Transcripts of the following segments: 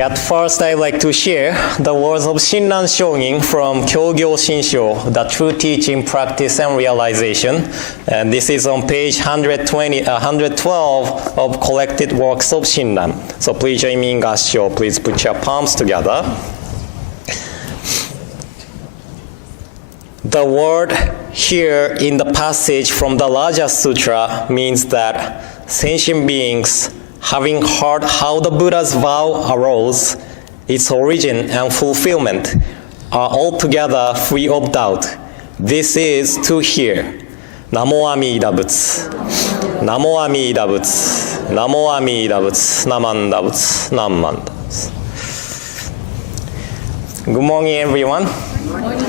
Okay, at first I'd like to share the words of Shinran Shogin from Kyogyo Shinshu, The True Teaching, Practice, and Realization. And this is on page 112 of Collected Works of Shinran. So please join me in Gassho. Please put your palms together. The word here in the passage from the Raja Sutra means that sentient beings, having heard how the Buddha's vow arose, its origin and fulfillment, are altogether free of doubt. This is to hear. Namo Amida Butsu. Namo Amida Butsu. Namo Amida Butsu. Namanda Butsu. Namanda Butsu. Good morning, everyone. Good morning,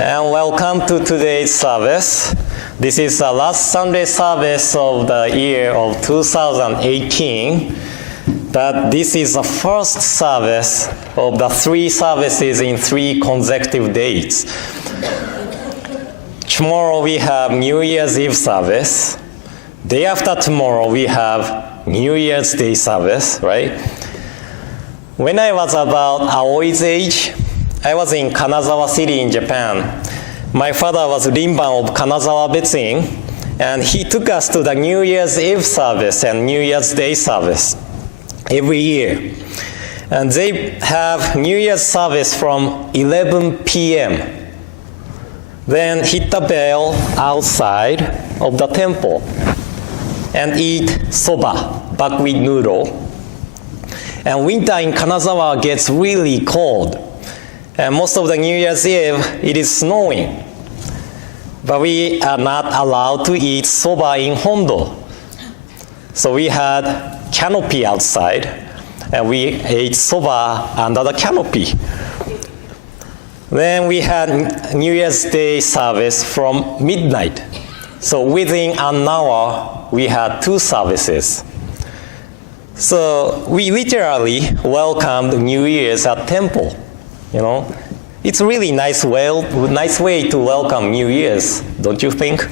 and welcome to today's service. This is the last Sunday service of the year of 2018, but this is the first service of the 3 services in 3 consecutive days. Tomorrow we have New Year's Eve service. Day after tomorrow we have New Year's Day service, right? When I was about Aoi's age, I was in Kanazawa City in Japan. My father was Rinban of Kanazawa Betsin, and he took us to the New Year's Eve service and New Year's Day service every year. And they have New Year's service from 11 p.m. Then hit the bell outside of the temple and eat soba, buckwheat noodle. And winter in Kanazawa gets really cold. And most of the New Year's Eve, it is snowing. But we are not allowed to eat soba in Hondo. So we had canopy outside, and we ate soba under the canopy. Then we had New Year's Day service from midnight. So within an hour, we had 2 services. So we literally welcomed New Year's at temple. You know, it's a really nice way to welcome New Year's, don't you think?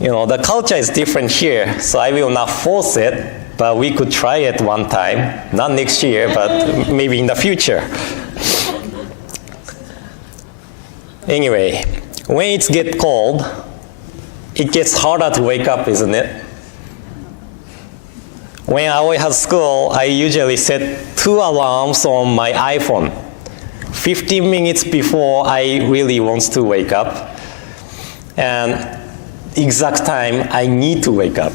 You know, the culture is different here, so I will not force it, but we could try it one time, not next year, but maybe in the future. Anyway, when it gets cold, it gets harder to wake up, isn't it? When I was at school, I usually set 2 alarms on my iPhone. 15 minutes before I really want to wake up, and exact time I need to wake up.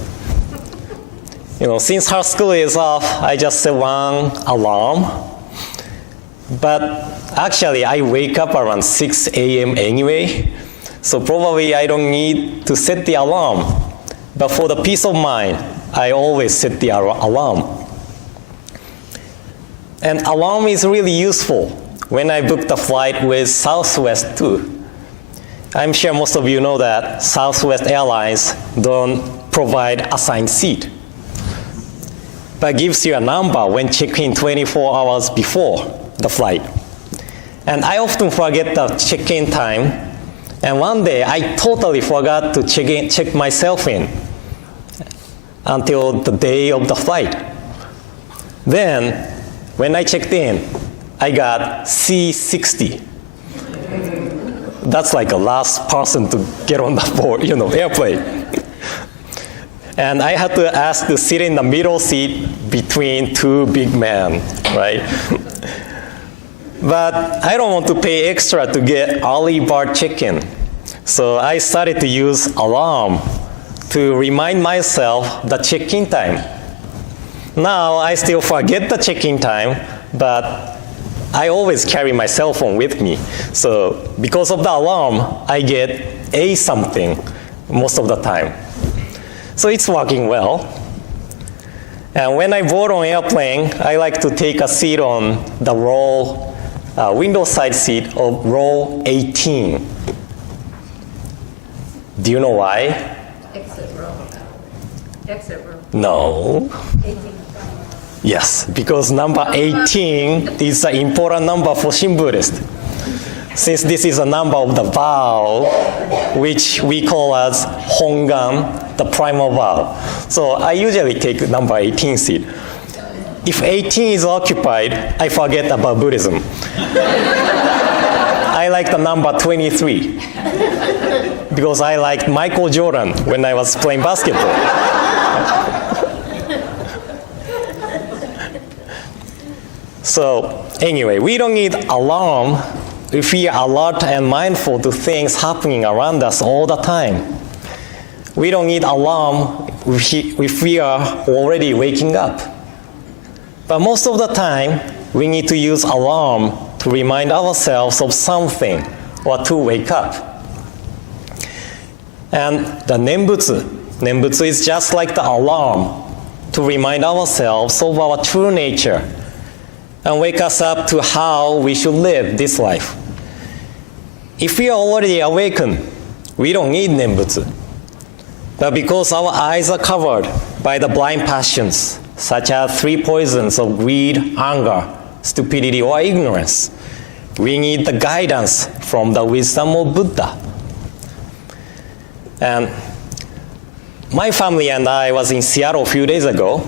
You know, since her school is off, I just set 1 alarm, but actually I wake up around 6 a.m. anyway, so probably I don't need to set the alarm. But for the peace of mind, I always set the alarm. And alarm is really useful when I booked a flight with Southwest too. I'm sure most of you know that Southwest Airlines don't provide assigned seat, but gives you a number when check-in 24 hours before the flight. And I often forget the check-in time, and one day I totally forgot to check myself in until the day of the flight. Then, when I checked in, I got C60. That's like the last person to get on the board, airplane. And I had to ask to sit in the middle seat between 2 big men, right? But I don't want to pay extra to get early bird check-in. So I started to use alarm to remind myself the check-in time. Now I still forget the check-in time, but I always carry my cell phone with me. So because of the alarm, I get A something most of the time. So it's working well. And when I board on airplane, I like to take a seat on the window side seat of row 18. Do you know why? Exit row. Exit row. No. 18. Yes, because number 18 is an important number for Shin Buddhist. Since this is a number of the vow, which we call as Hongan, the primal vow. So I usually take number 18 seat. if 18 is occupied, I forget about Buddhism. I like the number 23 because I liked Michael Jordan when I was playing basketball. So anyway, we don't need alarm if we are alert and mindful to things happening around us all the time. We don't need alarm if we are already waking up. But most of the time, we need to use alarm to remind ourselves of something or to wake up. And the Nembutsu is just like the alarm to remind ourselves of our true nature and wake us up to how we should live this life. If we are already awakened, we don't need Nembutsu. But because our eyes are covered by the blind passions, such as 3 poisons of greed, anger, stupidity, or ignorance, we need the guidance from the wisdom of Buddha. And my family and I was in Seattle a few days ago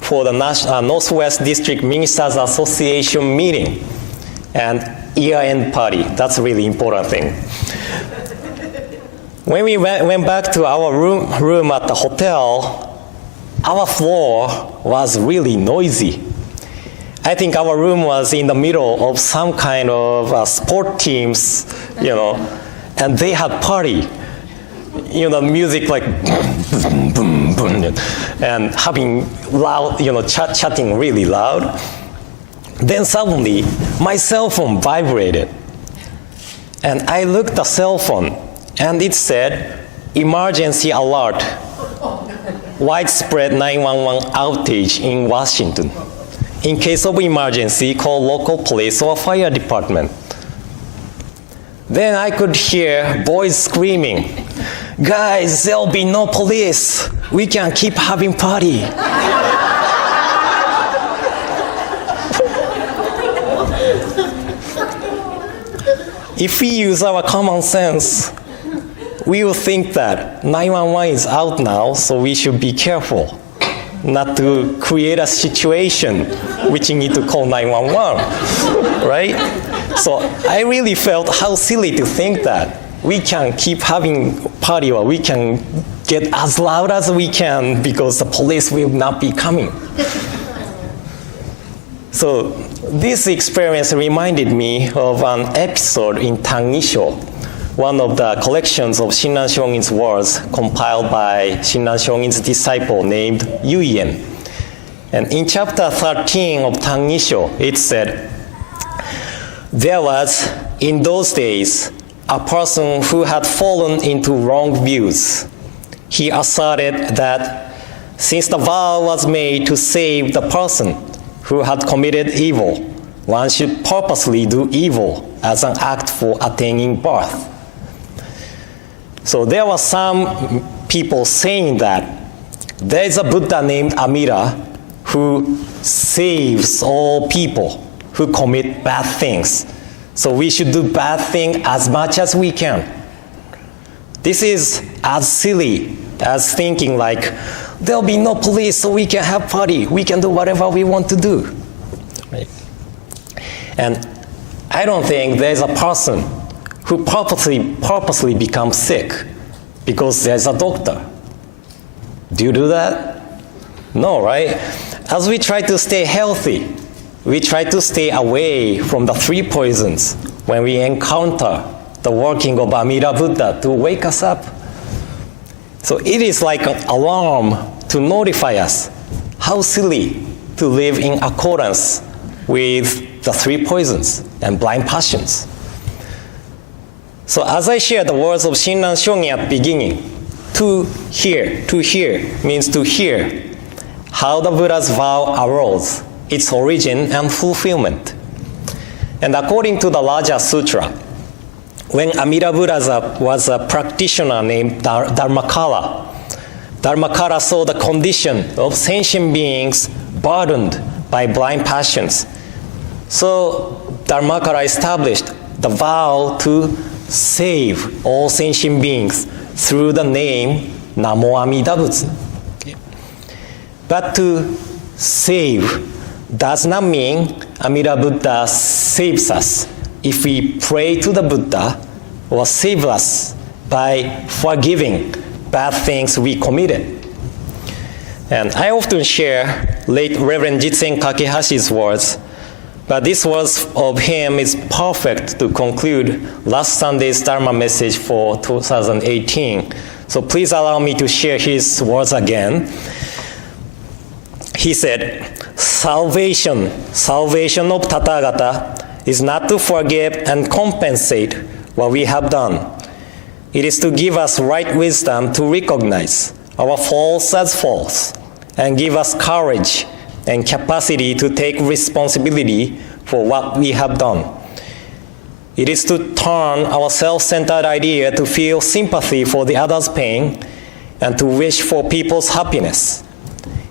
for the Northwest District Ministers Association meeting and year-end party. That's a really important thing. When we went back to our room at the hotel, our floor was really noisy. I think our room was in the middle of some kind of sport teams, and they had party. Music like boom, boom, boom, and having loud, chatting really loud. Then suddenly, my cell phone vibrated. And I looked at the cell phone, and it said, emergency alert, widespread 911 outage in Washington. In case of emergency, call local police or fire department. Then I could hear boys screaming, guys, there'll be no police. We can keep having party. If we use our common sense, we will think that 911 is out now, so we should be careful not to create a situation which you need to call 911, right? So I really felt how silly to think that we can keep having party or we can get as loud as we can because the police will not be coming. So this experience reminded me of an episode in Tangisho, one of the collections of Shinran Shongin's words compiled by Shinran Shongin's disciple named Yuyen. And in chapter 13 of Tangisho, it said, there was, in those days, a person who had fallen into wrong views. He asserted that since the vow was made to save the person who had committed evil, one should purposely do evil as an act for attaining birth. So there were some people saying that there is a Buddha named Amida who saves all people who commit bad things. So we should do bad things as much as we can. This is as silly as thinking like, there'll be no police so we can have party. We can do whatever we want to do. Right? And I don't think there's a person who purposely becomes sick because there's a doctor. Do you do that? No, right? As we try to stay healthy, we try to stay away from the 3 poisons when we encounter the working of Amida Buddha to wake us up. So it is like an alarm to notify us how silly to live in accordance with the 3 poisons and blind passions. So as I shared the words of Shinran Shongin at the beginning, to hear means to hear how the Buddha's vow arose, its origin and fulfillment. And according to the Raja Sutra, when Amida Buddha was a practitioner named Dharmakara, Dharmakara saw the condition of sentient beings burdened by blind passions. So Dharmakara established the vow to save all sentient beings through the name Namo Amida Butsu. But to save does not mean Amida Buddha saves us if we pray to the Buddha or save us by forgiving bad things we committed. And I often share late Reverend Jitsen Kakehashi's words, but this words of him is perfect to conclude last Sunday's Dharma message for 2018. So please allow me to share his words again. He said, salvation of Tathagata is not to forgive and compensate what we have done. It is to give us right wisdom to recognize our faults as faults and give us courage and capacity to take responsibility for what we have done. It is to turn our self-centered idea to feel sympathy for the other's pain and to wish for people's happiness.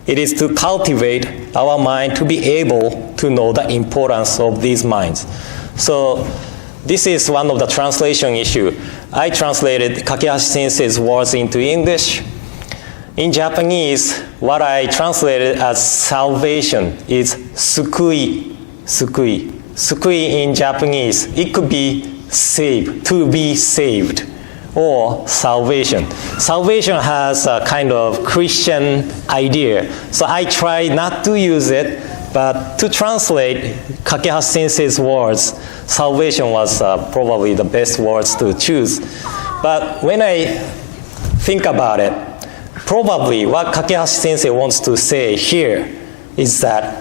It is to cultivate our mind to be able to know the importance of these minds. So this is one of the translation issue. I translated Kakehashi Sensei's words into English. In Japanese, what I translated as salvation is sukui. Sukui in Japanese, it could be saved, to be saved, or salvation. Salvation has a kind of Christian idea. So I try not to use it, but to translate Kakehashi Sensei's words, salvation was probably the best words to choose. But when I think about it, probably what Kakehashi Sensei wants to say here is that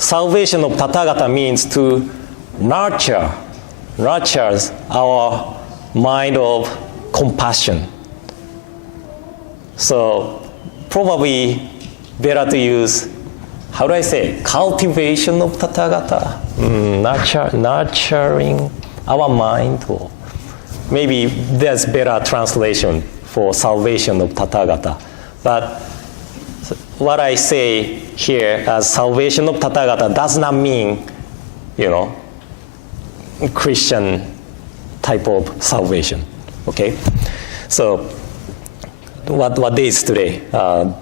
salvation of Tathagata means to nurture our mind of compassion. So probably better to use, how do I say, cultivation of Tathagata, nurturing our mind, or maybe there's better translation for salvation of Tathagata. But what I say here as salvation of Tathagata does not mean, Christian type of salvation. Okay? So what day is today?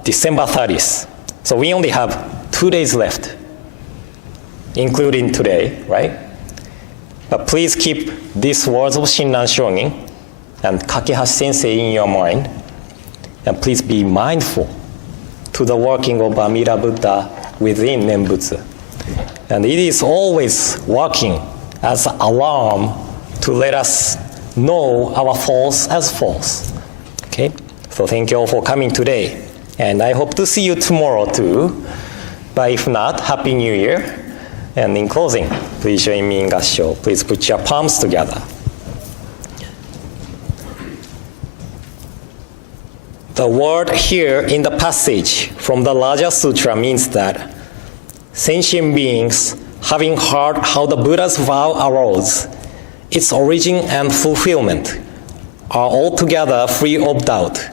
December 30th. So we only have 2 days left, including today, right? But please keep these words of Shinran Shonin and Kakehashi Sensei in your mind, and please be mindful to the working of Amida Buddha within Nembutsu. And it is always working as an alarm to let us know our faults as faults. Okay? So thank you all for coming today. And I hope to see you tomorrow too. But if not, Happy New Year. And in closing, please join me in Gassho. Please put your palms together. The word here in the passage from the Raja Sutra means that sentient beings, having heard how the Buddha's vow arose, its origin and fulfillment, are altogether free of doubt.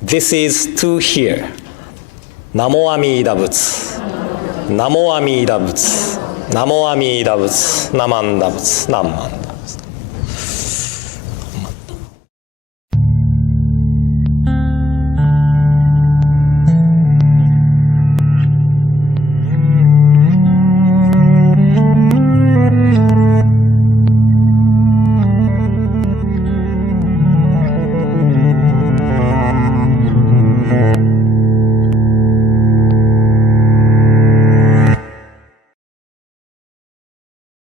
This is to hear. Namo Amida Butsu. Namo Amida Butsu. Namo Amida Butsu. Namanda Butsu. Namanda. Thank you.